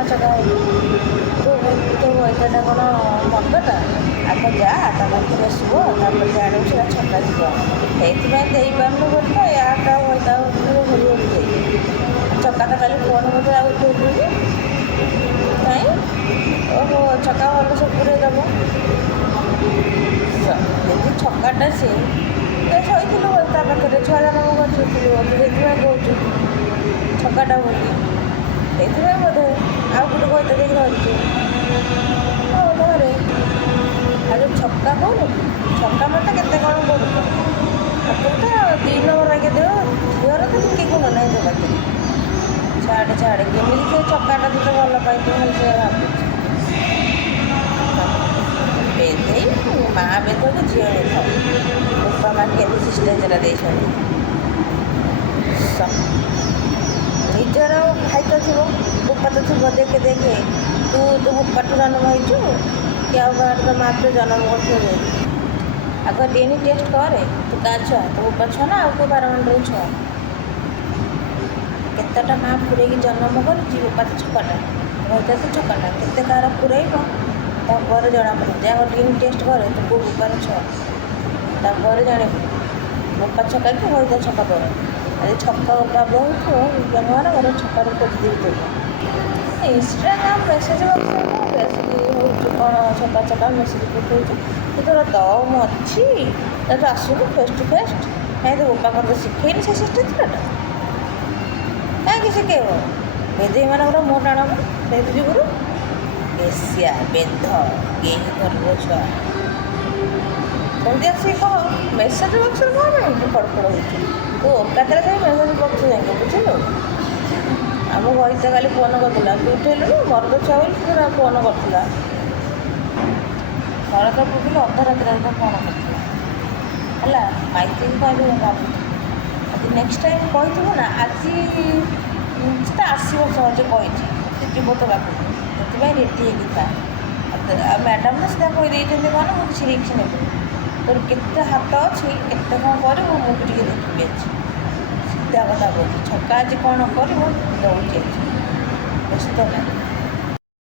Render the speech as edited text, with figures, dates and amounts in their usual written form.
ଛକା ଛକା ତୁ ଏଇଟା କ'ଣ ମନ୍ଦଟା ଆଗ ଯା ତା ପାଖରେ ଶୁଅ ତାପରେ ଜାଣିବୁ ସେଟା ଛକା ଯିବ ସେଇଥିପାଇଁ ଦେଇପାରୁନୁ ବୋଲି ତ ୟାଟା ହଇତା ଘୁରି ଘୁରି ଦେଇ ଛକା ତ କାଲି ଫୋନ୍ ମୋତେ ଆଉ ଉଠେଇଲୁନି କାଇଁ ଓହୋ ଛକା ଭଲ ସେ ପୁରେଇ ଦେବ ଯଦି ଛକାଟା ସେ ଶୋଇଥିଲୁ ତା ପାଖରେ ଛୁଆ ଜନ୍ମ କରିଥିଲୁ ସେଇଥିପାଇଁ କହୁଛୁ ଛକାଟା ବୋଲି ସେଇଥିପାଇଁ ବୋଧେ ଆଉ ଗୋଟେ କହିତେ ଦେଇକି ଧରିଛୁ ହଉ ଧରେ ଆଉ ଯେଉଁ ଛକା କହୁନୁ ଛକା ମୋତେ କେତେ କ'ଣ କରୁଛ ତୁ ତ 2 ନମ୍ବର ଆଗେ ଦେହ ଝିଅର ତ ଟିକେ ଗୁଣ ନାହିଁ ତୋ ପାଖରେ ଛାଡ଼େ କେମିତି ସେ ଛକାଟା ତୋତେ ଭଲ ପାଇଛୁ ଖାଲି ସେ ଭାବୁଛି ବେଧେଇ ମା' ବେଧକୁ ଝିଅ ବେଧ ବାପା ମା' କେମିତି ଷ୍ଟେଜ୍ଟା ଦେଇଛନ୍ତି ନିଜର ଭାଇ ତ ଥିବ ବୋପା ତ ଥିବ ଦେଖେ ତୁ ବୋପାଠୁ ଜନ୍ମ ହେଇଛୁ କି ଆଉ କାହାର ତ ମା' ତ ଜନ୍ମ କରିଥିବ ଆଗ DNA ଟେଷ୍ଟ କରେ ତୁ କା ଛୁଆ ତୋ ବୋପା ଛୁଆ ନା ଆଉ କେଉଁ ବାରମଣ୍ଡଳ ଛୁଆ କେତେଟା ମା' ପୁରେଇକି ଜନ୍ମ କରିଛି ବୋପା ତ ଛକାଟା ଘରଟା ତ ଛକାଟା କେତେ କାହାର ପୁରେଇବ ତାପରେ ଜଣାପଡ଼ିବ ଯାହା DNA ଟେଷ୍ଟ କରେ ତୁ କେଉଁ ବୋପାର ଛୁଆ ତାପରେ ଜାଣିବୁ ବୋପା ଛକା କି ହଇତା ଛକା ପରେ ଆଜି ଛକା ବାବୁ ହେଉଥିବ ଜନ୍ମର ଘର ଛକାରୁ ଖୋଜି ଦେଇଥିବ ଇନଷ୍ଟାଗ୍ରାମ୍ ମେସେଜ୍ ବେଶୀ ହେଉଛି କ'ଣ ଛକା ମେସେଜ୍ ପଠାଉଛୁ ତୁ ତୋର ଦମ ଅଛି ତାଠୁ ଆସୁନୁ ଫେସ୍ ଟୁ ଫେସ୍ କାହିଁ ତୋ ବୋପା କଥା ଶିଖେଇନି ସେ ସିଷ୍ଟମ୍ଟା କାହିଁକି ଶିଖେଇବ ବେଦେଇମାନଙ୍କର ମୋ ଟାଣ ସେଇଥି ଯୁଗୁରୁ ବେଶିଆ ବେଧ କେହି ଘରର ଛୁଆ ସେମିତି ଆସିକି କହ ମେସେଜ୍ ବକ୍ସରେ କ'ଣ ପାଇଁ ଫଡ଼ଫଡ଼ ହେଉଛି ତୁ ଓକାତରେ ସେଇ ମେସେଜ୍ ବକ୍ସ ଯାଇକି ବୁଝିଲୁ ଆମ ଘଇତା କାଲି ଫୋନ୍ କରିଥିଲା ତୁ ଉଠେଇଲୁନି ମୋର ତ ଛୁଆ ବୋଲି ତୁ ଫୋନ୍ କରିଥିଲା ଘରେ ତ ବୁଝିଲୁ ଅଧା ରାତିରେ ତ ଫୋନ୍ କରିଥିଲା ହେଲା ମାଇକିକି କହିବି ଭାବୁଛି ଆଜି ନେକ୍ସଟ ଟାଇମ୍ କହିଥିବୁ ନା ଆଜି ସେ ତ ଆସିବ ସହଜ କହିଛି ସେ ଯିବ ତ ପାଖକୁ ସେଥିପାଇଁ ରେଡ଼ି ହେଇକି ଥା ଆଉ ମ୍ୟାଡ଼ାମ୍ ସିଧା କହିଦେଇଛନ୍ତି କ'ଣ ମୁଁ କିଛି ରିକ୍ସ ନେବି ତୋର କେତେ ହାତ ଅଛି କେତେ କ'ଣ କରିବୁ ମୁଁ ବି ଟିକେ ଦେଖିବି ଅଛି ସିଧା କଥା କହୁଛି ଛକା ଆଜି କ'ଣ କରିବ ଦେଉଛି ଆଜି ବ୍ୟସ୍ତ ନାହିଁ